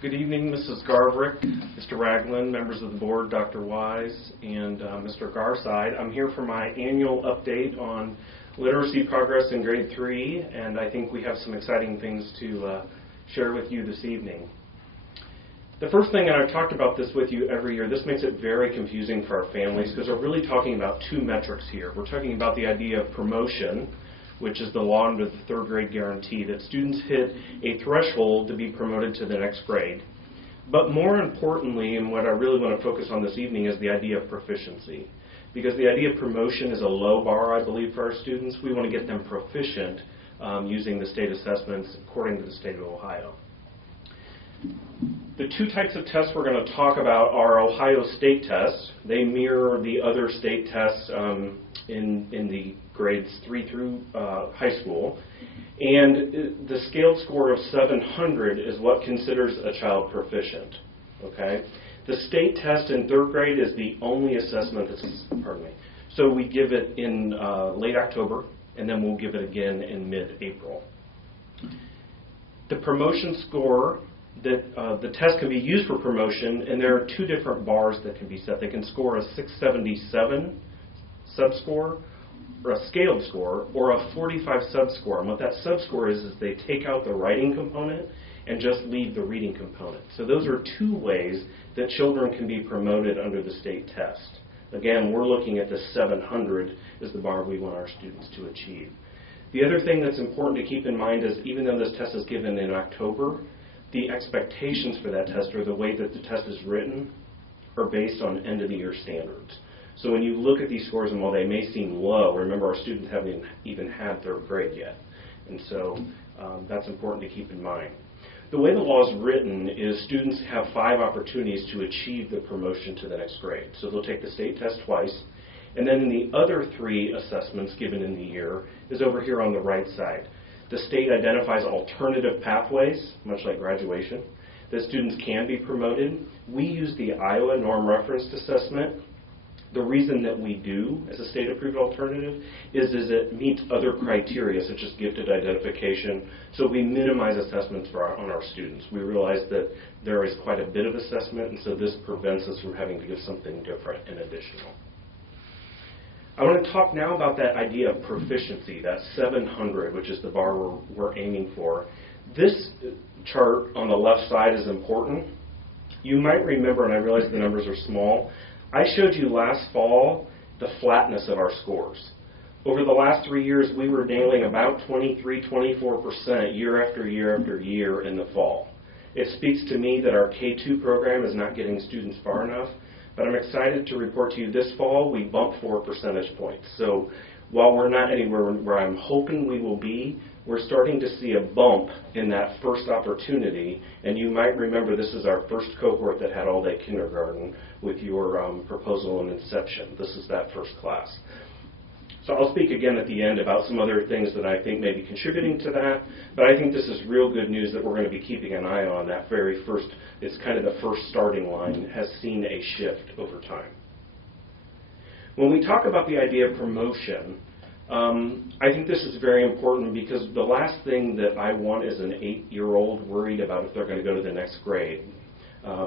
Good evening, Mrs. Garvrick, Mr. Ragland, members of the board, Dr. Wise, and Mr. Garside. I'm here for my annual update on literacy progress in grade 3, and I think we have some exciting things to share with you this evening. The first thing, and I've talked about this with you every year, this makes it very confusing for our families because we're really talking about two metrics here. We're talking about the idea of promotion, which is the law under the third grade guarantee, that students hit a threshold to be promoted to the next grade. But more importantly, and what I really want to focus on this evening, is the idea of proficiency. Because the idea of promotion is a low bar, I believe, for our students. We want to get them proficient using the state assessments according to the state of Ohio. The two types of tests we're going to talk about are Ohio state tests. They mirror the other state tests in the grades 3 through high school. And the scaled score of 700 is what considers a child proficient. Okay? The state test in third grade is the only assessment that's, So we give it in late October, and then we'll give it again in mid-April. The promotion score, the test can be used for promotion, and there are two different bars that can be set. They can score a 677 subscore, or a scaled score, or a 45 subscore. And what that subscore is they take out the writing component and just leave the reading component. So those are two ways that children can be promoted under the state test. Again, we're looking at the 700 as the bar we want our students to achieve. The other thing that's important to keep in mind is even though this test is given in October, the expectations for that test, or the way that the test is written, are based on end-of-the-year standards. So when you look at these scores, and while they may seem low, remember our students haven't even had third grade yet. And so that's important to keep in mind. The way the law is written is students have 5 opportunities to achieve the promotion to the next grade. So they'll take the state test twice, and then in the other 3 assessments given in the year is over here on the right side. The state identifies alternative pathways, much like graduation, that students can be promoted. We use the Iowa Norm Referenced Assessment. The reason that we do as a state-approved alternative is it meets other criteria, such as gifted identification, so we minimize assessments on our students. We realize that there is quite a bit of assessment, and so this prevents us from having to give something different and additional. I want to talk now about that idea of proficiency, that 700, which is the bar we're aiming for. This chart on the left side is important. You might remember, and I realize the numbers are small, I showed you last fall the flatness of our scores. Over the last 3 years, we were nailing about 23, 24% year after year after year in the fall. It speaks to me that our K-2 program is not getting students far enough, but I'm excited to report to you this fall we bumped 4 percentage points. So while we're not anywhere where I'm hoping we will be, we're starting to see a bump in that first opportunity, and you might remember this is our first cohort that had all-day kindergarten with your proposal and inception. This is that first class. So I'll speak again at the end about some other things that I think may be contributing to that, but I think this is real good news that we're going to be keeping an eye on. That very first, it's kind of the first starting line, has seen a shift over time. When we talk about the idea of promotion, I think this is very important because the last thing that I want is an 8-year-old worried about if they're going to go to the next grade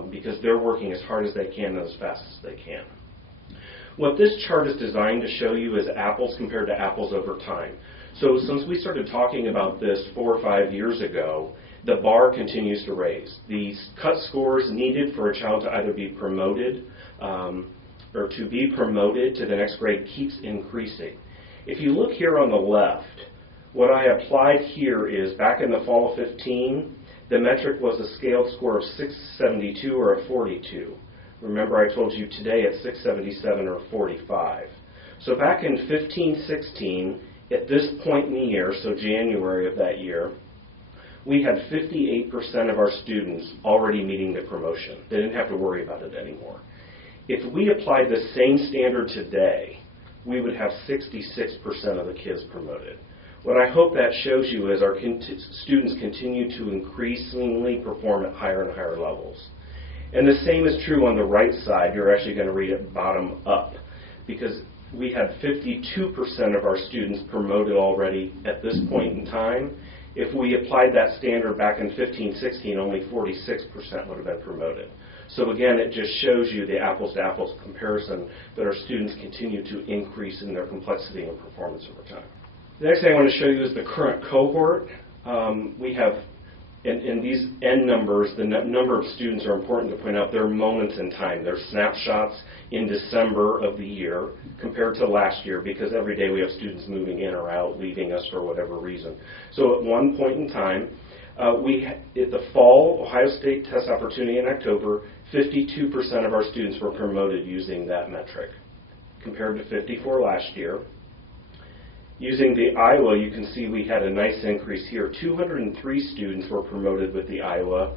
because they're working as hard as they can and as fast as they can. What this chart is designed to show you is apples compared to apples over time. So since we started talking about this 4 or 5 years ago, the bar continues to raise. The cut scores needed for a child to either be promoted or to be promoted to the next grade keeps increasing. If you look here on the left, what I applied here is back in the fall of 15, the metric was a scaled score of 672 or a 42. Remember I told you today it's 677 or 45. So back in 15-16, at this point in the year, so January of that year, we had 58% of our students already meeting the promotion. They didn't have to worry about it anymore. If we applied the same standard today, we would have 66% of the kids promoted. What I hope that shows you is our students continue to increasingly perform at higher and higher levels. And the same is true on the right side. You're actually going to read it bottom up because we had 52% of our students promoted already at this point in time, If we applied that standard back in 15-16, only 46% would have been promoted. So again, it just shows you the apples-to-apples comparison that our students continue to increase in their complexity and performance over time. The next thing I want to show you is the current cohort. We have, in these N numbers, the number of students are important to point out. They're moments in time. They're snapshots in December of the year compared to last year, because every day we have students moving in or out, leaving us for whatever reason. So at one point in time, at the fall Ohio State test opportunity in October, 52% of our students were promoted using that metric, compared to 54 last year. Using the Iowa, you can see we had a nice increase here. 203 students were promoted with the Iowa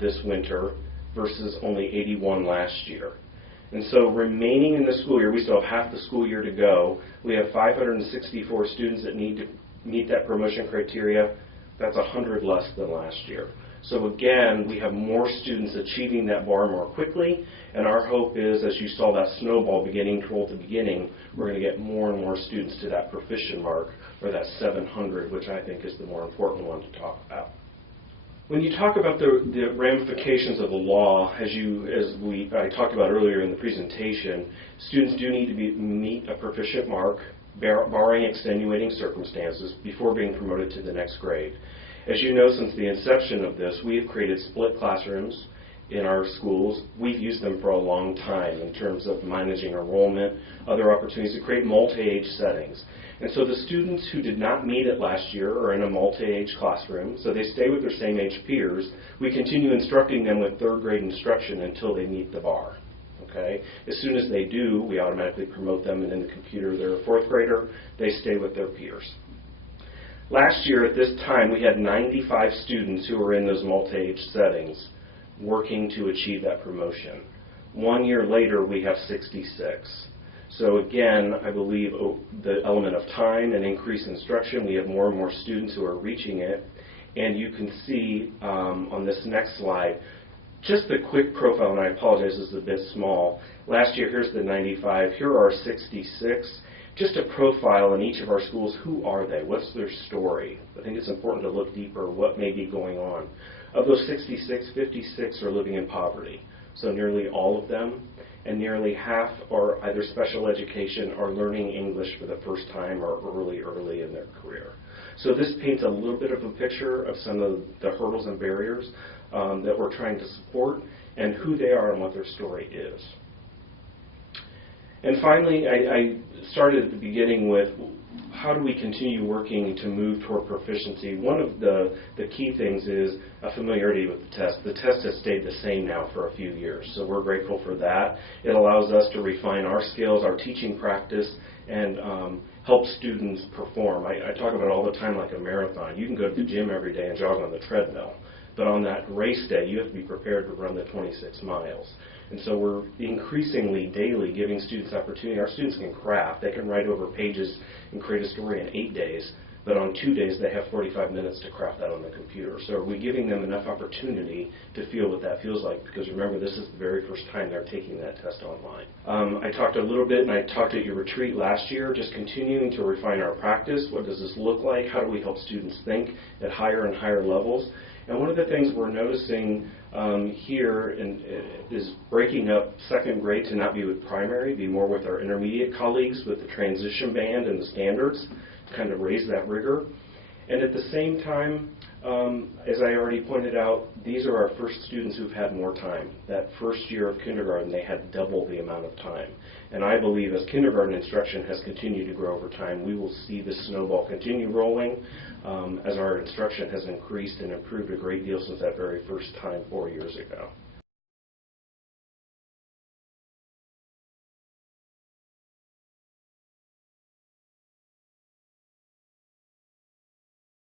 this winter versus only 81 last year. And so remaining in the school year, we still have half the school year to go. We have 564 students that need to meet that promotion criteria. That's 100 less than last year. So again, we have more students achieving that bar more quickly, and our hope is, as you saw that snowball beginning toward the beginning, we're going to get more and more students to that proficient mark, or that 700, which I think is the more important one to talk about. When you talk about the ramifications of the law, I talked about earlier in the presentation, students do need to meet a proficient mark, barring extenuating circumstances, before being promoted to the next grade. As you know, since the inception of this, we have created split classrooms in our schools. We've used them for a long time in terms of managing enrollment, other opportunities to create multi-age settings. And so the students who did not meet it last year are in a multi-age classroom, so they stay with their same age peers. We continue instructing them with third grade instruction until they meet the bar. Okay? As soon as they do, we automatically promote them, and in the computer they're a fourth grader. They stay with their peers. Last year at this time, we had 95 students who were in those multi-age settings working to achieve that promotion. 1 year later, we have 66. So again, I believe the element of time and increased instruction, we have more and more students who are reaching it. And you can see on this next slide, just a quick profile, and I apologize, this is a bit small. Last year, here's the 95. Here are 66. Just a profile in each of our schools. Who are they? What's their story? I think it's important to look deeper what may be going on. Of those 66, 56 are living in poverty. So nearly all of them, and nearly half are either special education or learning English for the first time or early in their career. So this paints a little bit of a picture of some of the hurdles and barriers that we're trying to support, and who they are and what their story is. And finally, I started at the beginning with how do we continue working to move toward proficiency. One of the key things is a familiarity with the test. The test has stayed the same now for a few years, so we're grateful for that. It allows us to refine our skills, our teaching practice, and help students perform. I talk about it all the time like a marathon. You can go to the gym every day and jog on the treadmill, but on that race day, you have to be prepared to run the 26 miles. And so we're increasingly daily giving students opportunity. Our students can craft. They can write over pages and create a story in 8 days, but on 2 days they have 45 minutes to craft that on the computer. So are we giving them enough opportunity to feel what that feels like? Because remember, this is the very first time they're taking that test online. I talked a little bit, and I talked at your retreat last year, just continuing to refine our practice. What does this look like? How do we help students think at higher and higher levels? And one of the things we're noticing here is breaking up second grade to not be with primary, be more with our intermediate colleagues with the transition band and the standards, to kind of raise that rigor. And at the same time, as I already pointed out, these are our first students who've had more time. That first year of kindergarten, they had double the amount of time. And I believe as kindergarten instruction has continued to grow over time, we will see this snowball continue rolling as our instruction has increased and improved a great deal since that very first time 4 years ago.